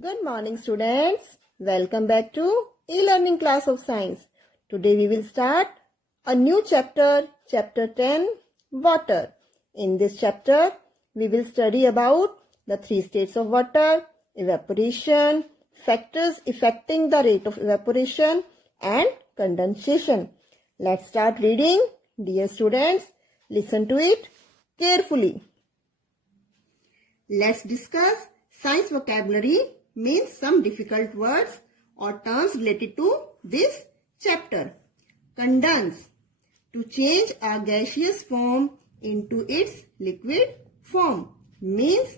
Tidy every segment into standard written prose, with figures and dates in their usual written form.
Good morning, students. Welcome back to e-learning class of science. Today we will start a new chapter, chapter 10, water. In this chapter, we will study about the three states of water, evaporation, factors affecting the rate of evaporation and condensation. Let's start reading. Dear students, listen to it carefully. Let's discuss science vocabulary, means some difficult words or terms related to this chapter. Condense, to change a gaseous form into its liquid form, means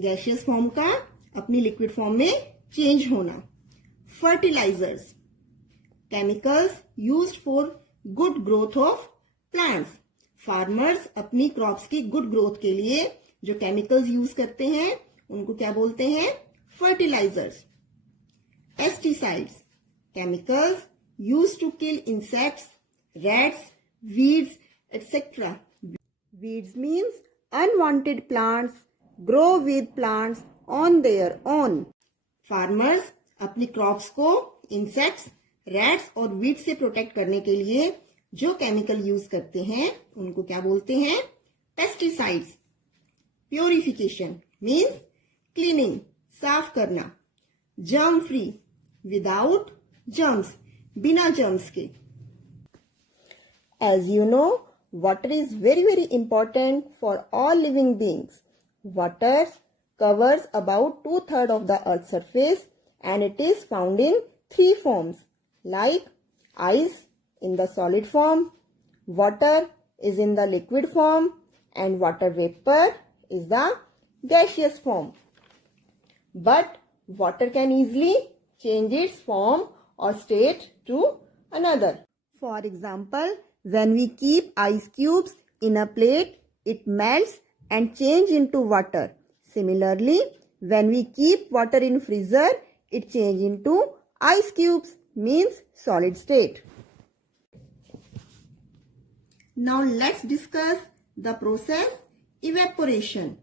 gaseous form का अपनी liquid form में change होना. Fertilizers, chemicals used for good growth of plants. Farmers अपनी crops की good growth के लिए जो chemicals use करते हैं उनको क्या बोलते हैं? Fertilizers. Pesticides, chemicals used to kill insects, rats, weeds, etc. Weeds means unwanted plants grow with plants on their own. Farmers अपनी crops को insects, rats और weeds से protect करने के लिए जो chemical use करते हैं उनको क्या बोलते हैं? Pesticides. Purification means cleaning, साफ करना. Germ free, without germs, बिना germs के. As you know, water is very important for all living beings. Water covers about 2/3 of the earth's surface and it is found in three forms like ice in the solid form, water is in the liquid form and water vapor is the gaseous form. But water can easily change its form or state to another. For example, when we keep ice cubes in a plate, it melts and change into water. Similarly, when we keep water in freezer, it change into ice cubes, means solid state. Now let's discuss the process evaporation.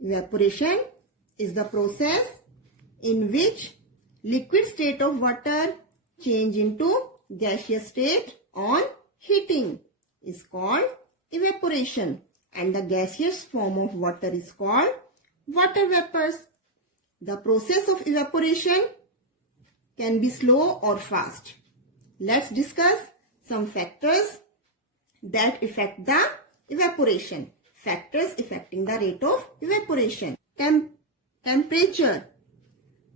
Evaporation is the process in which liquid state of water change into gaseous state on heating is called evaporation and the gaseous form of water is called water vapors. The process of evaporation can be slow or fast. Let's discuss some factors that affect the evaporation. Factors affecting the rate of evaporation. Temperature,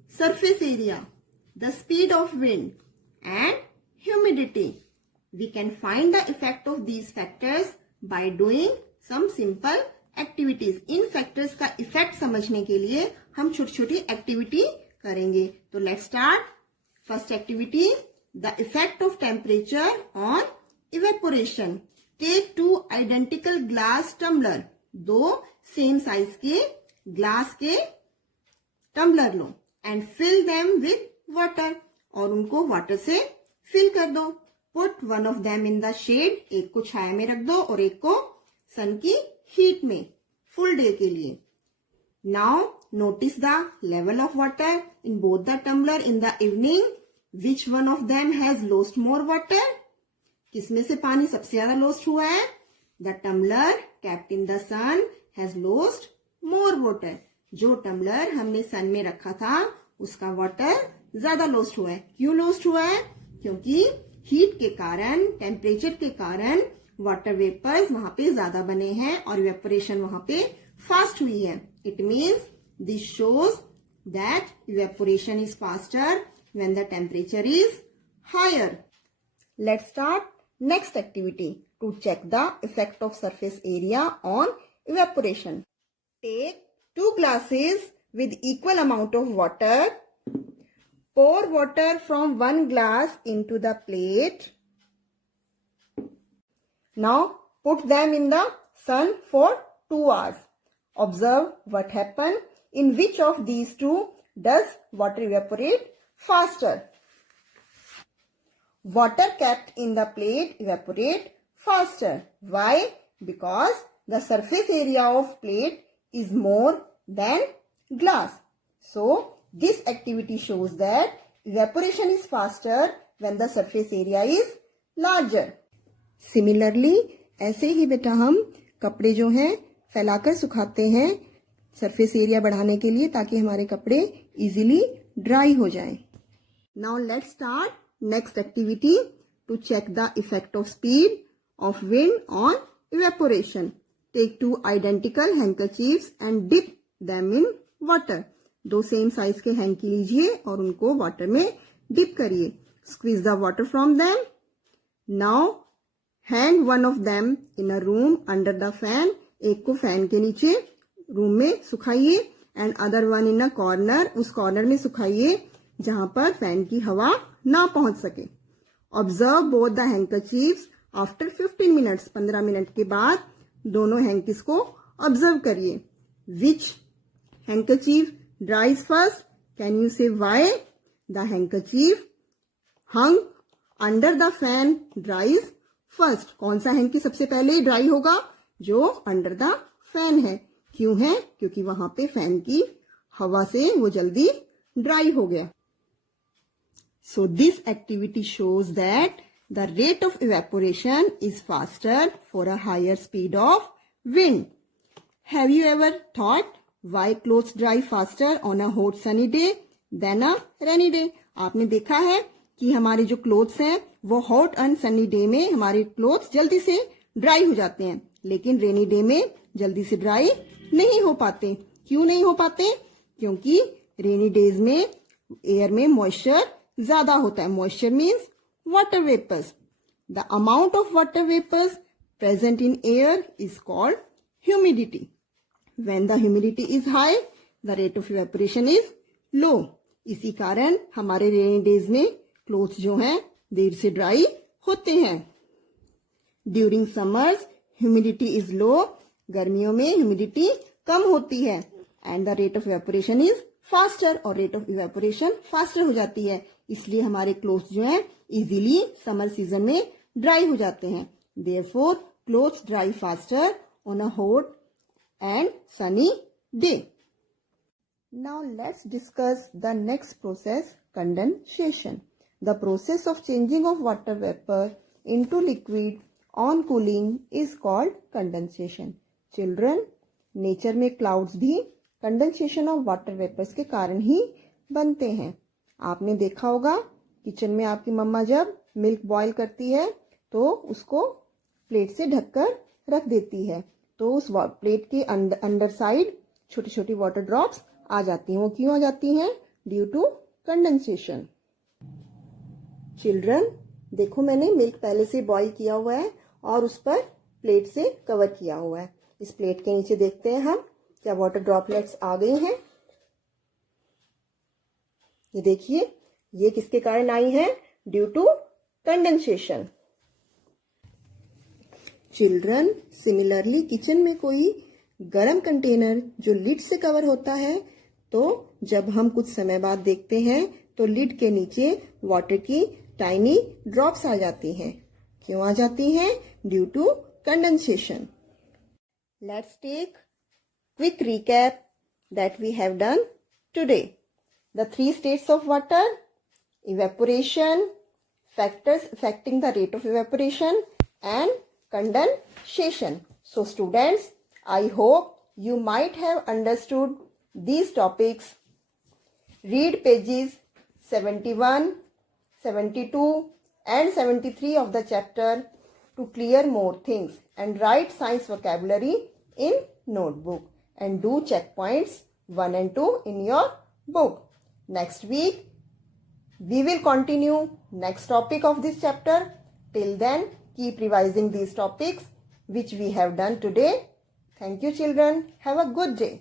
surface area, the speed of wind and humidity. We can find the effect of these factors by doing some simple activities. In factors का effect समझने के लिए हम छोटी-छोटी activity करेंगे. तो let's start. First activity, the effect of temperature on evaporation. Take two identical glass tumbler. दो same size के glass के tumbler low and fill them with water. और उनको water से fill कर दो. Put one of them in the shade. एक को छाया में रख दो और एक को sun की heat में full day के लिए. Now notice the level of water in both the tumbler in the evening. Which one of them has lost more water? किसमें से पानी सबसे ज्यादा lost हुआ है? The tumbler kept in the sun has lost more water. जो tumbler हमने sun में रखा था उसका water ज्यादा lost हुआ है. क्यों lost हुआ है? क्योंकि heat के कारण, temperature के कारण water vapors वहां पे ज्यादा बने हैं और evaporation वहां पे fast हुई है. It means this shows that evaporation is faster when the temperature is higher. Let's start next activity to check the effect of surface area on evaporation. Take two glasses with equal amount of water. Pour water from one glass into the plate. Now put them in the sun for 2 hours. Observe what happens. In which of these two does water evaporate faster? Water kept in the plate evaporate faster. Why? Because the surface area of plate is more than glass. So This activity shows that evaporation is faster when the surface area is larger. Similarly, ऐसे ही बेटा हम कपड़े जो हैं फैलाकर सुखाते हैं surface area बढ़ाने के लिए ताकि हमारे कपड़े इजीली ड्राई हो जाएं. Now let's start next activity to check the effect of speed of wind on evaporation. Take 2 identical handkerchiefs and dip them in water. 2 same size के हैंकी लीजिए और उनको वाटर में डिप करिए. Squeeze the water from them. Now hang one of them in a room under the fan. एक को fan के नीचे रूम में सुखाइए and other one in a corner. उस कॉर्नर में सुखाइए जहां पर फैन की हवा ना पहुंच सके. Observe both the handkerchiefs after 15 minutes. 15 minute के बाद दोनों हैंकीज को ऑब्जर्व करिए. Which handkerchief dries first? Can you say why? The handkerchief hung under the fan dries first. कौन सा हैंकी सबसे पहले ड्राई होगा? जो अंडर द फैन है. क्यों है? क्योंकि वहां पे फैन की हवा से वो जल्दी ड्राई हो गया. So this activity shows that the rate of evaporation is faster for a higher speed of wind. Have you ever thought why clothes dry faster on a hot sunny day than a rainy day? आपने देखा है कि हमारे जो clothes हैं वो hot and sunny day में हमारे क्लोथ्स जल्दी से ड्राई हो जाते हैं, लेकिन रेनी डे में जल्दी से ड्राई नहीं हो पाते. क्यों नहीं हो पाते? क्योंकि रेनी डेज में एयर में मॉइस्चर ज्यादा होता है. Moisture means water vapours. The amount of water vapours present in air is called humidity. When the humidity is high the rate of evaporation is low. इसी कारण हमारे रेनी डेज में clothes जो हैं देर से ड्राई होते हैं. During summers humidity is low. गर्मियों में ह्यूमिडिटी कम होती है and the rate of evaporation is faster. और रेट ऑफ इवेपोरेशन फास्टर हो जाती है, इसलिए हमारे क्लोथ्स जो हैं इजीली समर सीजन में ड्राई हो जाते हैं. Therefore clothes dry faster on a hot and sunny day. Now let's discuss the next process, condensation. The process of changing of water vapor into liquid on cooling is called condensation. Children, nature में clouds भी condensation of water vapors के कारण ही बनते हैं. आपने देखा होगा kitchen में आपकी मम्मा जब मिल्क बॉईल करती है तो उसको प्लेट से ढककर रख देती है, तो उस प्लेट के अंडर साइड छोटी छोटी वाटर ड्रॉप्स आ जाती हैं. वो क्यों आ जाती हैं? Due to condensation. चिल्ड्रन, देखो मैंने मिल्क पहले से बॉईल किया हुआ है और उस पर प्लेट से कवर किया हुआ है. इस प्लेट के नीचे देखते हैं हम क्या वाटर ड्रॉपलेट्स आ गई हैं. ये देखिए, ये किसके कारण आई है? Due to condensation. Children, similarly kitchen में कोई गरम कंटेनर जो लिड से कवर होता है, तो जब हम कुछ समय बाद देखते हैं तो लिड के नीचे वाटर की टाइनी ड्रॉप्स आ जाती हैं. क्यों आ जाती हैं? Due to condensation. Let's take quick recap that we have done today. The 3 states of water, evaporation, factors affecting the rate of evaporation and condensation. So students, I hope you might have understood these topics. Read pages 71, 72 and 73 of the chapter to clear more things and write science vocabulary in notebook and do checkpoints 1 and 2 in your book. Next week we will continue next topic of this chapter. Till then, keep revising these topics which we have done today. Thank you children. Have a good day.